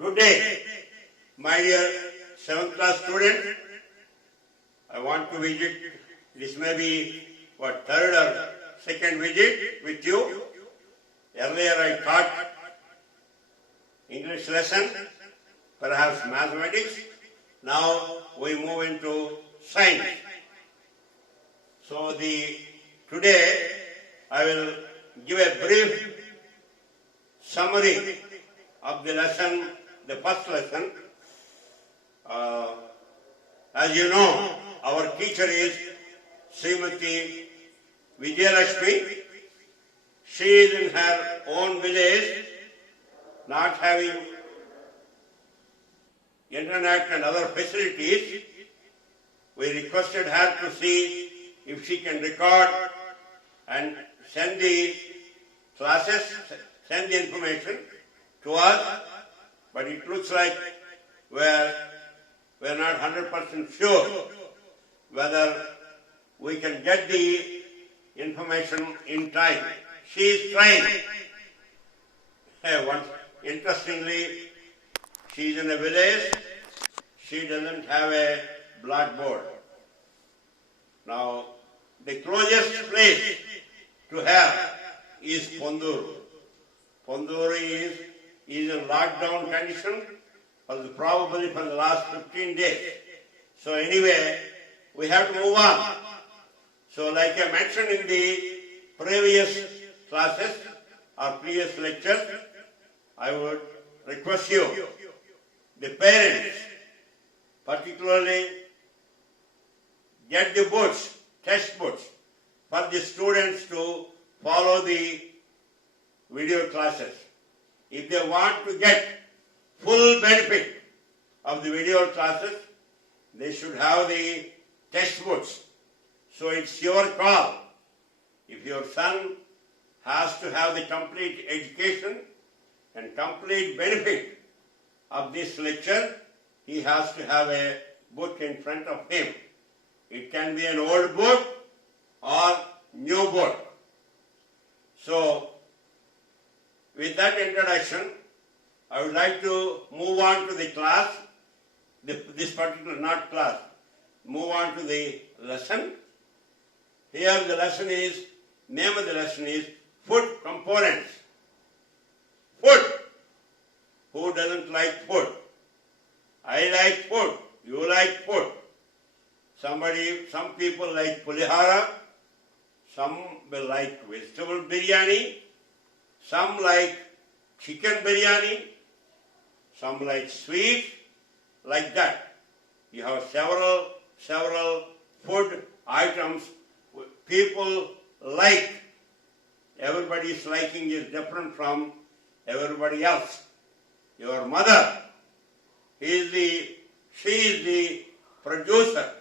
Good day, my dear 7th class students. I want to visit, this may be third or second visit with you. Earlier I taught English lesson, perhaps mathematics. Now we move into science. So today I will give a brief summary of the lesson, the first lesson. As you know, our teacher is Srimati Vijayalakshmi. She is in her own village, not having internet and other facilities. We requested her to see if she can record and send the classes, send the information to us, but it looks like we're not 100% sure whether we can get the information in time. She is trying. Interestingly, she is in a village. She doesn't have a blackboard. Now, the closest place to her is Pondur. Pondur is in lockdown condition probably for the last 15 days. So anyway, we have to move on. So like I mentioned in the previous classes or previous lectures, I would request you, the parents, particularly get the books, textbooks, for the students to follow the video classes. If they want to get full benefit of the video classes, they should have the textbooks. So it's your call. If your son has to have the complete education and complete benefit of this lecture, he has to have a book in front of him. It can be an old book or new book. So, with that introduction, I would like to move on to the class, this particular, not class, move on to the lesson. Here the lesson is, name of the lesson is food components. Food. Who doesn't like food? I like food. You like food. Some people like pulihara, some will like vegetable biryani, some like chicken biryani, some like sweet, like that. You have several food items people like. Everybody's liking is different from everybody else. Your mother, she is the producer.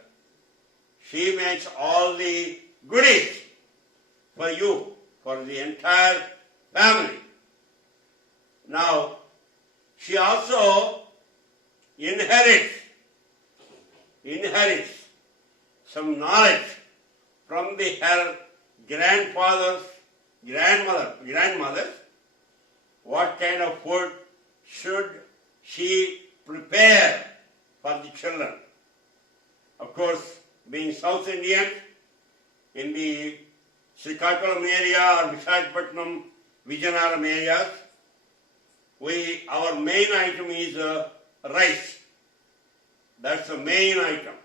She makes all the goodies for you, for the entire family. Now, she also inherits some knowledge from her grandmothers, what kind of food should she prepare for the children. Of course, being South Indian, in the Srikakulam area or Visakhapatnam, Vijayanaram areas, our main item is rice. That's the main item.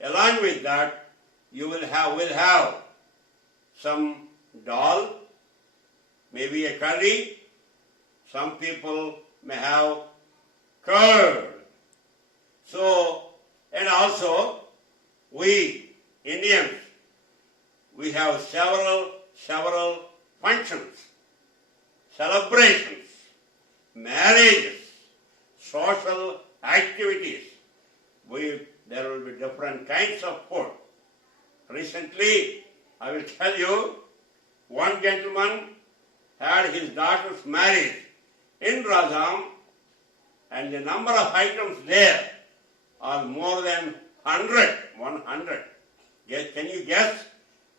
Along with that, you will have some dal, maybe a curry. Some people may have curd. So, and also, we Indians, we have several functions, celebrations, marriages, social activities. There will be different kinds of food. Recently, I will tell you, one gentleman had his daughters married in Rajam, and the number of items there are more than 100. Yes, can you guess?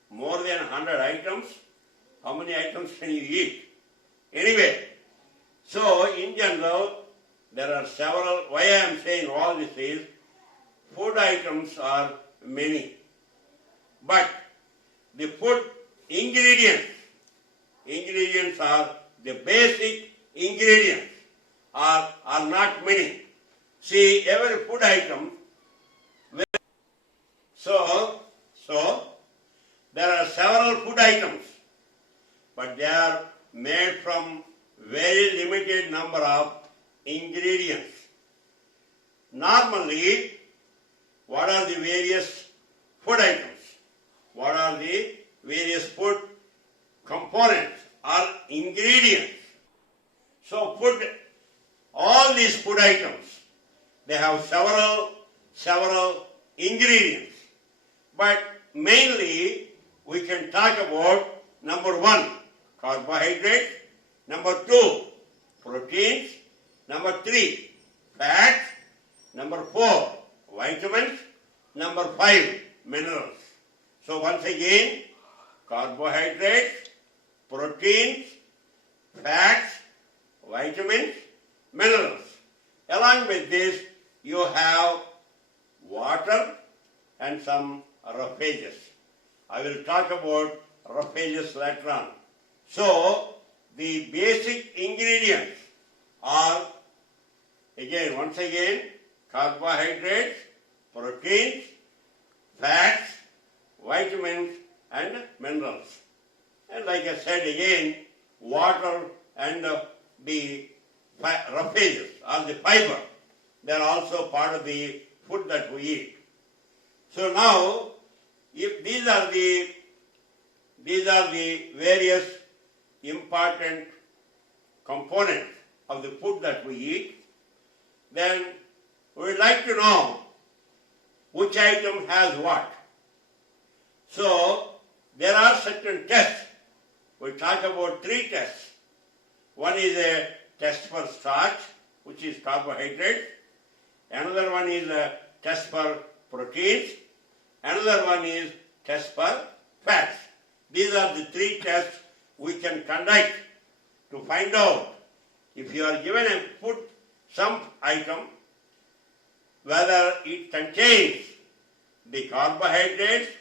More than 100 items? How many items can you eat? Anyway, so in general, there are several, why I am saying all this is, food items are many. But the food ingredients are the basic ingredients are not many. See, every food item, so there are several food items, but they are made from very limited number of ingredients. Normally, what are the various food items? What are the various food components or ingredients? So all these food items, they have several ingredients. But mainly, we can talk about number 1, carbohydrates, number 2, proteins, number 3, fats, number 4, vitamins, number 5, minerals. So once again, carbohydrates, proteins, fats, vitamins, minerals. Along with this, you have water and some roughages. I will talk about roughages later on. So, the basic ingredients are, once again, carbohydrates, proteins, fats, vitamins, and minerals. And like I said again, water and the roughages or the fiber, they are also part of the food that we eat. So now, if these are the various important components of the food that we eat, then we would like to know which item has what. So, there are certain tests. We talk about 3 tests. One is a test for starch, which is carbohydrates. Another one is a test for proteins. Another one is test for fats. These are the 3 tests we can conduct to find out if you are given a food, some item, whether it contains the carbohydrates,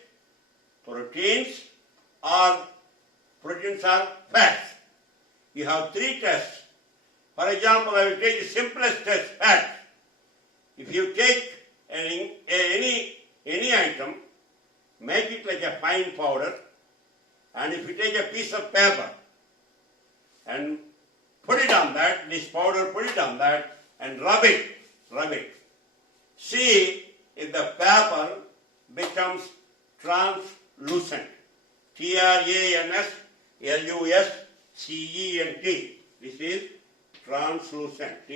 proteins or fats. You have 3 tests. For example, I will take the simplest test, fats. If you take any item, make it like a fine powder, and if you take a piece of paper and put it on that, this powder, put it on that, and rub it. See if the paper becomes translucent. Translucent. This is translucent. Translucent.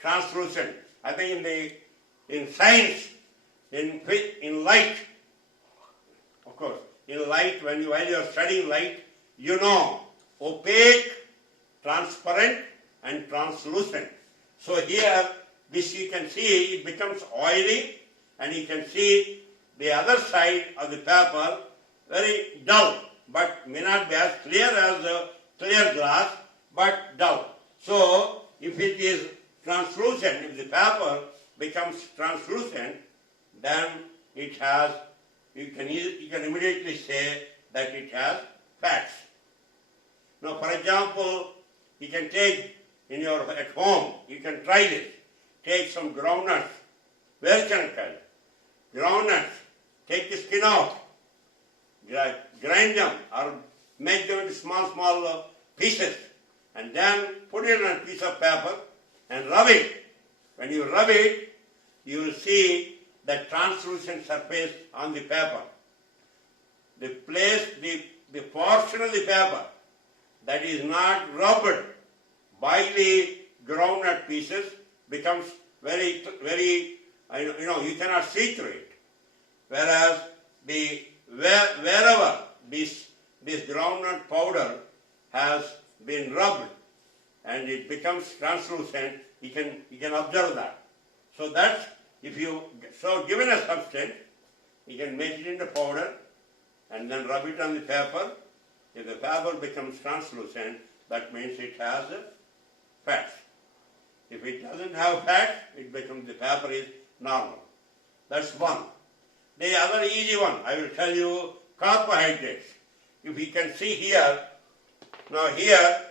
Translucent. I think in science, in light, of course, in light, while you are studying light, you know, opaque, transparent, and translucent. So here, this you can see, it becomes oily, and you can see the other side of the paper very dull, but may not be as clear as the clear glass, but dull. So, if it is translucent, if the paper becomes translucent, then it has, you can immediately say that it has fats. Now, for example, you can take at home, you can try this. Take some groundnuts, Velchanakal, groundnuts, take the skin out, grind them or make them into small pieces, and then put it on a piece of paper and rub it. When you rub it, you will see the translucent surface on the paper. The portion of the paper that is not rubbed by the groundnut pieces becomes very, you cannot see through it. Whereas wherever this groundnut powder has been rubbed and it becomes translucent, you can observe that. So that's, given a substance, you can make it into powder and then rub it on the paper. If the paper becomes translucent, that means it has fats. If it doesn't have fat, the paper is normal. That's one. The other easy one, I will tell you, carbohydrates. If you can see here, now here,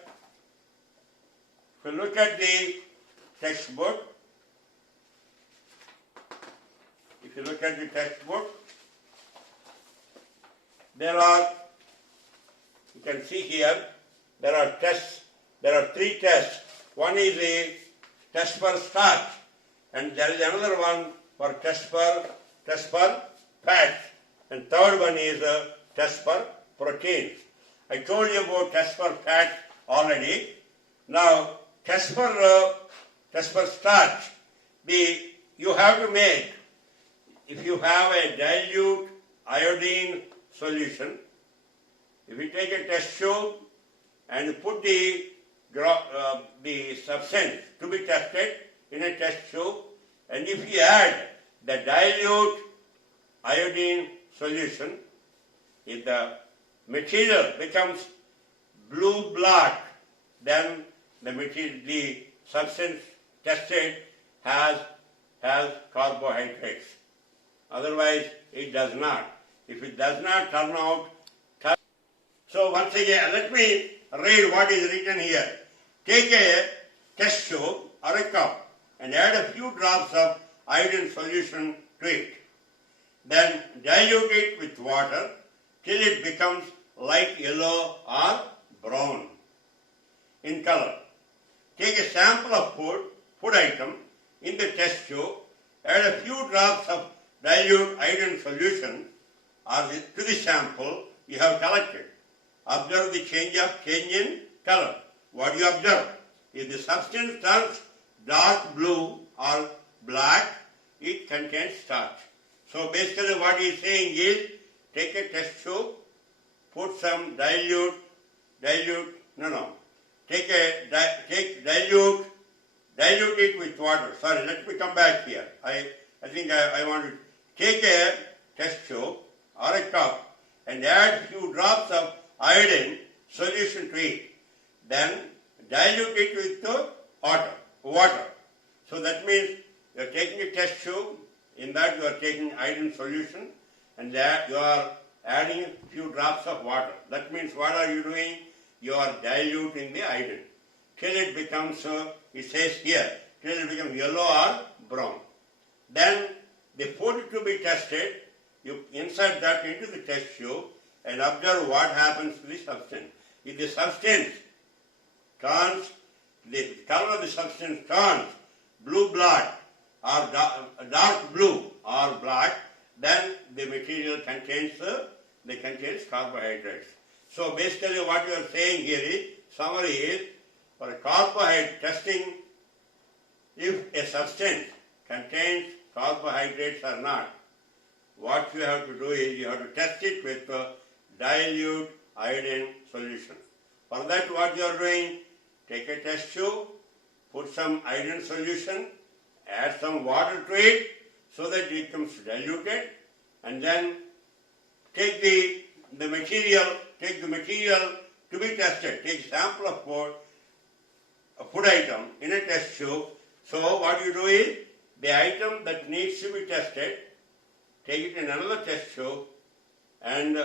if you look at the textbook, there are, you can see here, there are tests, there are 3 tests. One is the test for starch, and there is another one for test for fats, and third one is a test for proteins. I told you about test for fats already. Now, test for starch, you have to make, if you have a dilute iodine solution, if you take a test tube and put the substance to be tested in a test tube, and if you add the dilute iodine solution, if the material becomes blue-black, then the substance tested has carbohydrates. Otherwise, it does not. If it does not turn out, so once again, let me read what is written here. Take a test tube or a cup and add a few drops of iodine solution to it. Then dilute it with water till it becomes light yellow or brown in color. Take a sample of food item in the test tube, add a few drops of dilute iodine solution to the sample you have collected. Observe the change in color. What do you observe? If the substance turns dark blue or black, it contains starch. So basically what he is saying is, take a test tube, put some dilute it with water. Sorry, let me come back here. I think I want to take a test tube or a cup and add few drops of iodine solution to it. Then dilute it with water. So that means you are taking a test tube, in that you are taking iodine solution, and that you are adding a few drops of water. That means what are you doing? You are diluting the iodine till it becomes, it says here, till it becomes yellow or brown. Then the food to be tested, you insert that into the test tube and observe what happens to the substance. If the substance turns, the color of the substance turns blue-black or dark blue or black, then the material contains carbohydrates. So basically what you are saying here is, summary is, for a carbohydrate testing, if a substance contains carbohydrates or not, what you have to do is you have to test it with dilute iodine solution. For that what you are doing, take a test tube, put some iodine solution, add some water to it so that it becomes diluted, and then take the material to be tested. Take sample of food item in a test tube. So what you do is, the item that needs to be tested, take it in another test tube and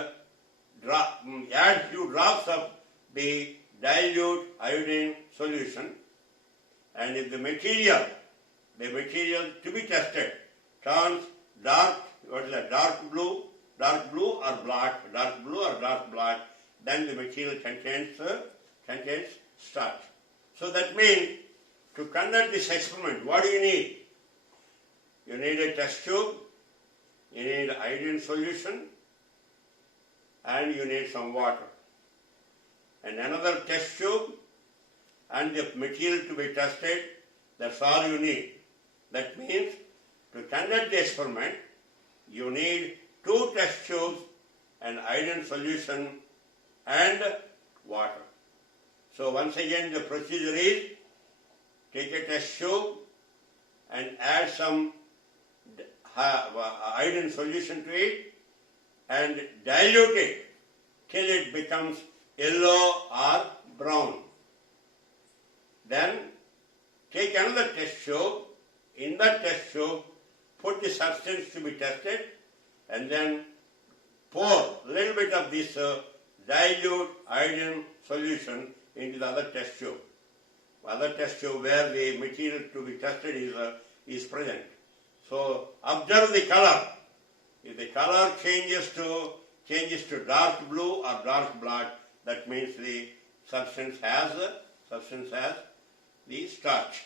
add few drops of the dilute iodine solution, and if the material to be tested turns dark blue or black, then the material contains starch. So that means, to conduct this experiment, what do you need? You need a test tube, you need iodine solution, and you need some water. And another test tube, and the material to be tested, that's all you need. That means, to conduct the experiment, you need 2 test tubes, an iodine solution, and water. So once again, the procedure is, take a test tube and add some iodine solution to it, and dilute it till it becomes yellow or brown. Then take another test tube. In that test tube, put the substance to be tested and then pour a little bit of this dilute iodine solution into the other test tube. Other test tube where the material to be tested is present. So observe the color. If the color changes to dark blue or dark black, that means the substance has the starch.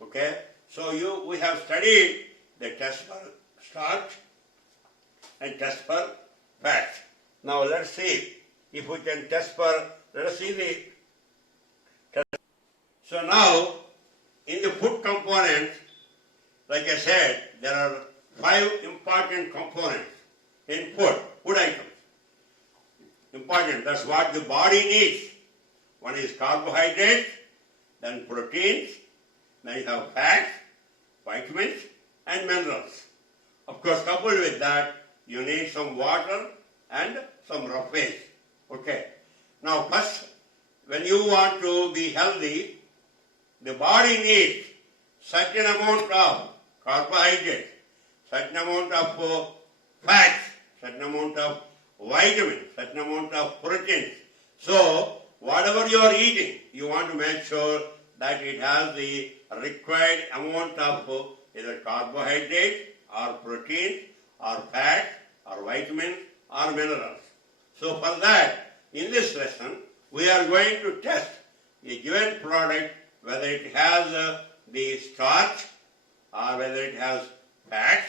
Okay? So we have studied the test for starch and test for fats. Now let's see if we can test for, let us see the test. So now in the food components, like I said, there are 5 important components in food items. Important, that's what the body needs. One is carbohydrates, then proteins, then you have fats, vitamins and minerals. Of course, coupled with that, you need some water and some rough waste. Okay. Now first, when you want to be healthy, the body needs certain amount of carbohydrates, certain amount of fats, certain amount of vitamins, certain amount of proteins. So, whatever you are eating, you want to make sure that it has the required amount of either carbohydrates or proteins or fats or vitamins or minerals. So for that, in this lesson, we are going to test a given product whether it has the starch or whether it has fats,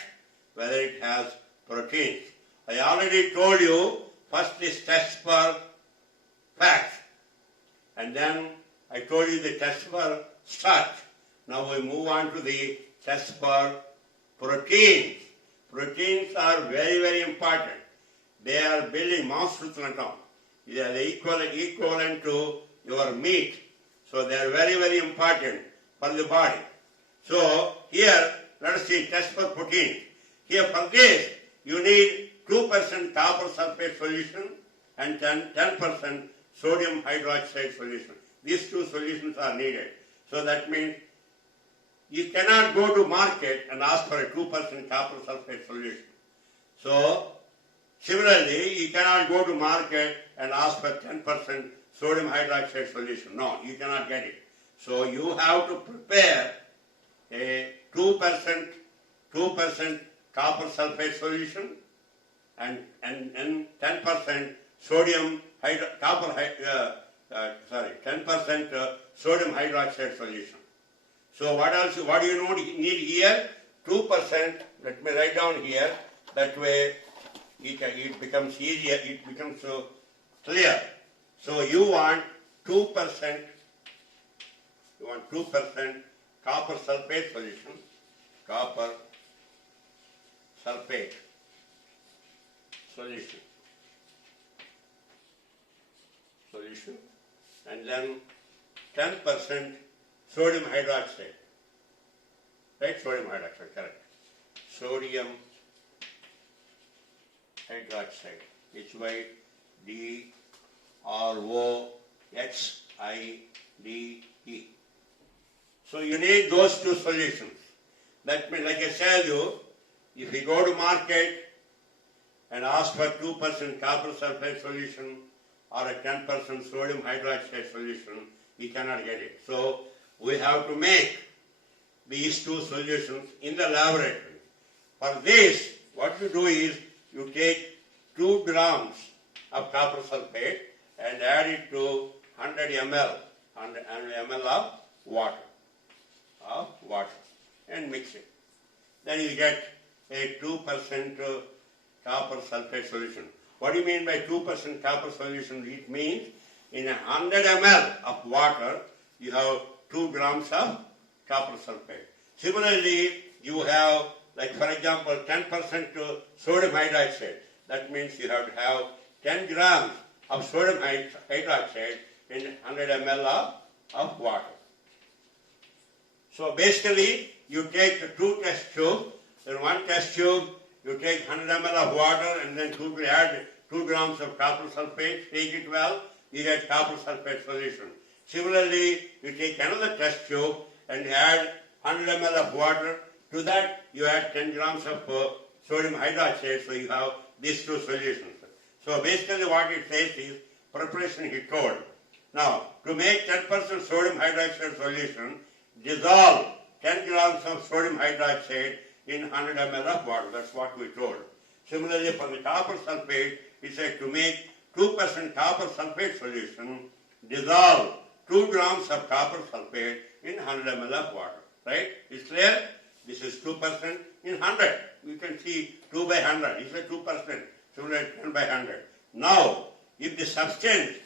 whether it has proteins. I already told you, first is test for fats, and then I told you the test for starch. Now we move on to the test for proteins. Proteins are very, very important. They are building mass-Rutlantam. They are the equivalent to your meat. So they are very, very important for the body. So here, let us see test for proteins. Here for this, you need 2% copper sulfate solution and 10% sodium hydroxide solution. These two solutions are needed. So that means you cannot go to market and ask for a 2% copper sulfate solution. So similarly, you cannot go to market and ask for 10% sodium hydroxide solution. No, you cannot get it. So you have to prepare a 2% copper sulfate solution and 10% sodium 10% sodium hydroxide solution. So what else? What do you need here? 2%. Let me write down here. That way it becomes easier. It becomes so clear. So you want 2%. You want 2% copper sulfate solution. Copper sulfate solution. And then 10% sodium hydroxide. Right? Sodium hydroxide, correct. Sodium hydroxide. HYDROXIDE. So you need those two solutions. That means, like I tell you, if you go to market and ask for 2% copper sulfate solution or a 10% sodium hydroxide solution, you cannot get it. So we have to make these two solutions in the laboratory. For this, what you do is you take 2 grams of copper sulfate and add it to 100 ml of water, and mix it. Then you get a 2% copper sulfate solution. What do you mean by 2% copper solution? It means in 100 ml of water, you have 2 grams of copper sulfate. Similarly, you have, like for example, 10% sodium hydroxide. That means you have to have 10 grams of sodium hydroxide in 100 ml of water. So basically, you take 2 test tubes. In one test tube, you take 100 ml of water and then add 2 grams of copper sulfate, shake it well, you get copper sulfate solution. Similarly, you take another test tube and add 100 ml of water. To that, you add 10 grams of sodium hydroxide, so you have these two solutions. So basically what it says is preparation he told. Now, to make 10% sodium hydroxide solution, dissolve 10 grams of sodium hydroxide in 100 ml of water. That's what we told. Similarly, for the copper sulfate, we said to make 2% copper sulfate solution, dissolve 2 grams of copper sulfate in 100 ml of water. Right? It's clear? This is 2% in 100. You can see 2 by 100. It's a 2%. Similarly, 10 by 100. Now, if the substance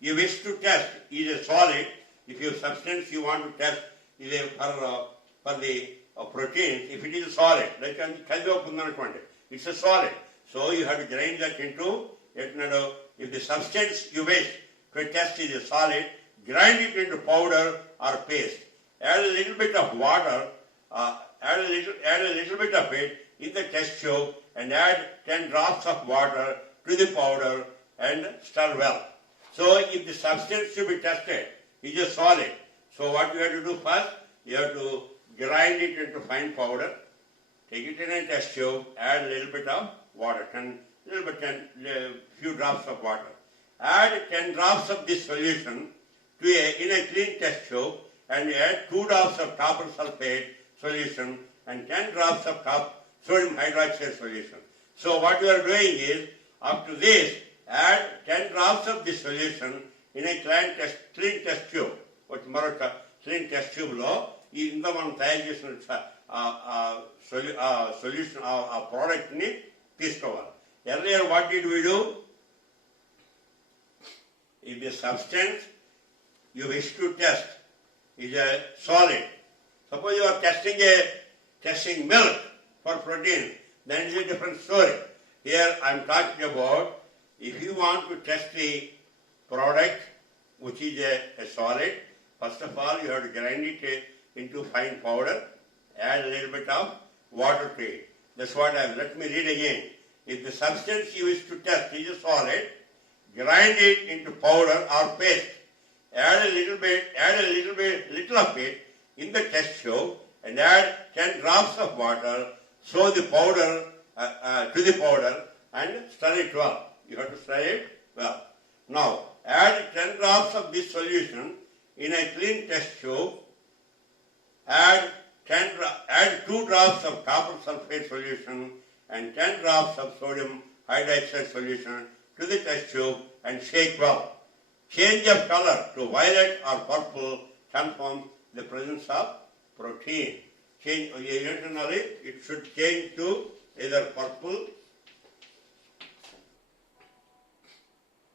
you wish to test is a solid, if your substance you want to test is a for the proteins, if it is a solid, like it's a solid. So you have to grind that into, if the substance you wish to test is a solid, grind it into powder or paste. Add a little bit of water, add a little bit of it in the test tube and add 10 drops of water to the powder and stir well. So if the substance to be tested is a solid, so what you have to do first, you have to grind it into fine powder, take it in a test tube, add a little bit of water, few drops of water. Add 10 drops of this solution in a clean test tube and add 2 drops of copper sulfate solution and 10 drops of sodium hydroxide solution. So what you are doing is, up to this, add 10 drops of this solution in a clean test tube. What Maroka clean test tube lo, in the one solution product ni తీసుకోవాలి. Earlier what did we do? If the substance you wish to test is a solid, suppose you are testing milk for protein, then it is a different story. Here I am talking about if you want to test the product which is a solid, first of all you have to grind it into fine powder, add a little bit of water to it. That's what let me read again. If the substance you wish to test is a solid, grind it into powder or paste. Add a little of it in the test tube and add 10 drops of water, so the powder to the powder and stir it well. You have to stir it well. Now, add 10 drops of this solution in a clean test tube. Add 2 drops of copper sulfate solution and 10 drops of sodium hydroxide solution to the test tube and shake well. Change of color to violet or purple confirms the presence of protein. Originally, it should change to either purple.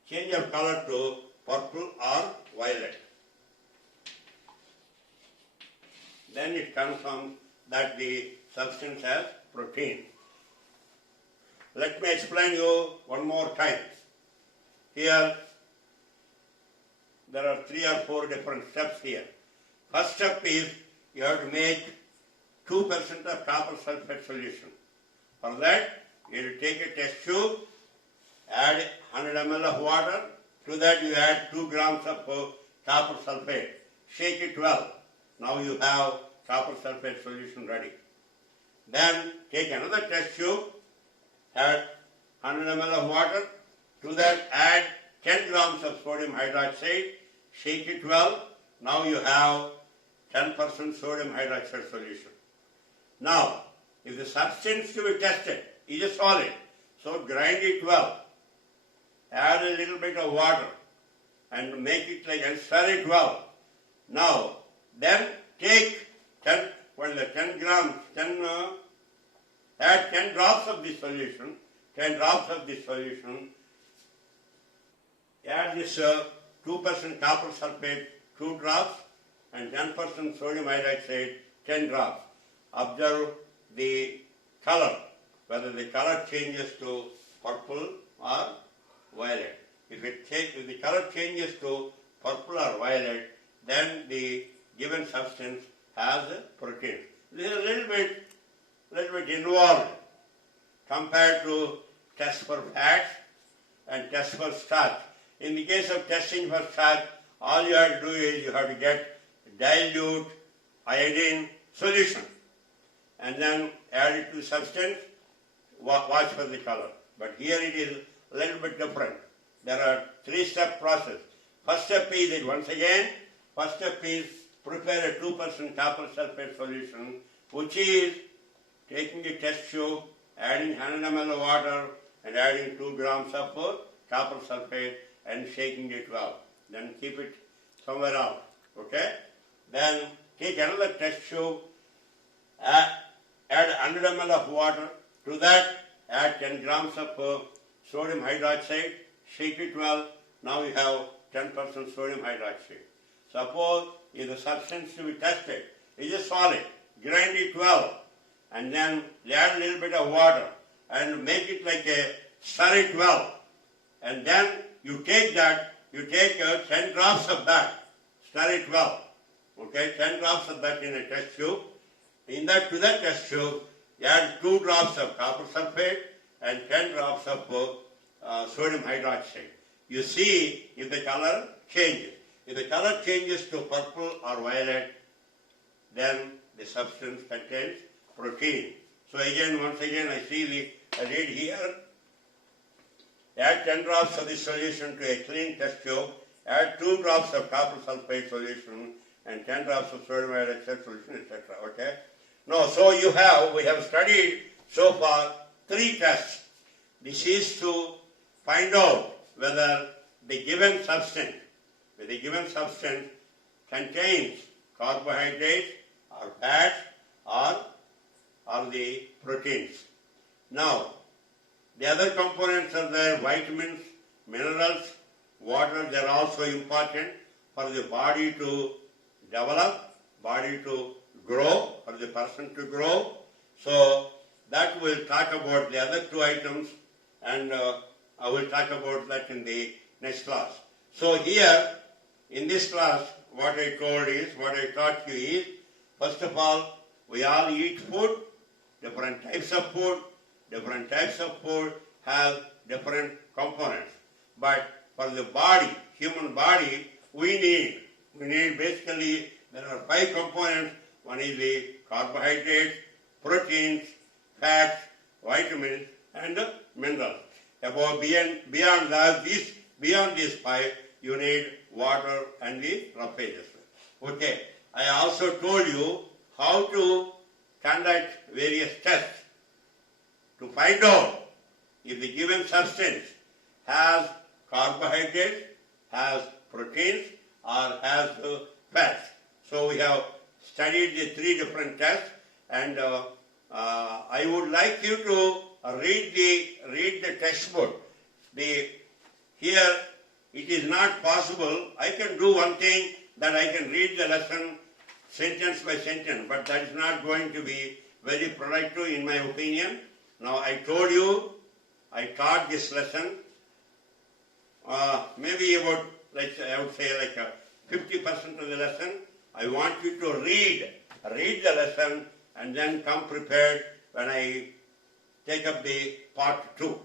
Change of color to purple or violet. Then it confirms that the substance has protein. Let me explain you one more time. Here, there are 3 or 4 different steps here. First step is you have to make 2% of copper sulfate solution. For that, you take a test tube, add 100 ml of water. To that, you add 2 grams of copper sulfate. Shake it well. Now you have copper sulfate solution ready. Then take another test tube, add 100 ml of water. To that, add 10 grams of sodium hydroxide. Shake it well. Now you have 10% sodium hydroxide solution. Now, if the substance to be tested is a solid, so grind it well. Add a little bit of water and make it and stir it well. Now, then take 10 grams, add 10 drops of this solution, add this 2% copper sulfate, 2 drops, and 10% sodium hydroxide, 10 drops. Observe the color, whether the color changes to purple or violet. If the color changes to purple or violet, then the given substance has a protein. This is a little bit involved. compared to test for fats and test for starch. In the case of testing for starch, all you have to do is you have to get dilute iodine solution and then add it to substance, watch for the color. But here it is a little bit different. There are 3-step process. First step is, once again, prepare a 2% copper sulfate solution, which is taking a test tube, adding 100 ml of water and adding 2 grams of copper sulfate and shaking it well. Then keep it somewhere else. Okay? Then take another test tube, add 100 ml of water. To that, add 10 grams of sodium hydroxide, shake it well. Now you have 10% sodium hydroxide. Suppose if the substance to be tested is a solid, grind it well and then add a little bit of water and make it like a stir it well. And then you take 10 drops of that, stir it well. Okay, 10 drops of that in a test tube. To that test tube, add 2 drops of copper sulfate and 10 drops of sodium hydroxide. You see if the color changes. If the color changes to purple or violet, then the substance contains protein. So once again, I read here, add 10 drops of this solution to a clean test tube, add 2 drops of copper sulfate solution and 10 drops of sodium hydroxide solution, etc. Okay? Now, so we have studied so far 3 tests. This is to find out whether the given substance contains carbohydrates or fats or the proteins. Now, the other components are there, vitamins, minerals, water. They are also important for the body to develop, body to grow, for the person to grow. So that we'll talk about the other 2 items, and I will talk about that in the next class. So here, in this class, what I taught you is, first of all, we all eat food, different types of food. Different types of food have different components. But for the body, human body, we need basically, there are 5 components. One is the carbohydrates, proteins, fats, vitamins, and minerals. Beyond these 5, you need water and the roughages. Okay. I also told you how to conduct various tests to find out if the given substance has carbohydrates, has proteins, or has fats. So we have studied the 3 different tests, and I would like you to read the textbook. Here it is not possible. I can do one thing, that I can read the lesson sentence by sentence, but that is not going to be very productive in my opinion. Now I told you, I taught this lesson, maybe about, I would say 50% of the lesson. I want you to read the lesson and then come prepared when I take up the part 2,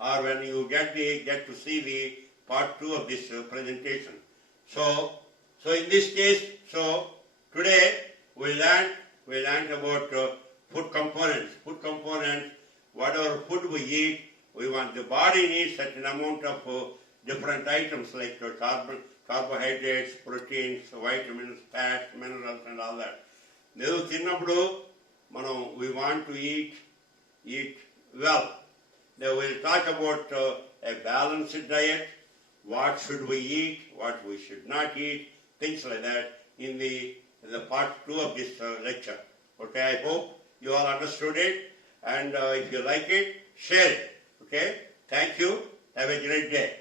or when you get to see the part 2 of this presentation. So in this case, today we learned about food components. Food components, whatever food we eat, the body needs certain amount of different items like carbohydrates, proteins, vitamins, fats, minerals, and all that. We want to eat well. They will talk about a balanced diet, what should we eat, what we should not eat, things like that in the part 2 of this lecture. Okay, I hope you all understood it, and if you like it, share it. Okay, thank you. Have a great day.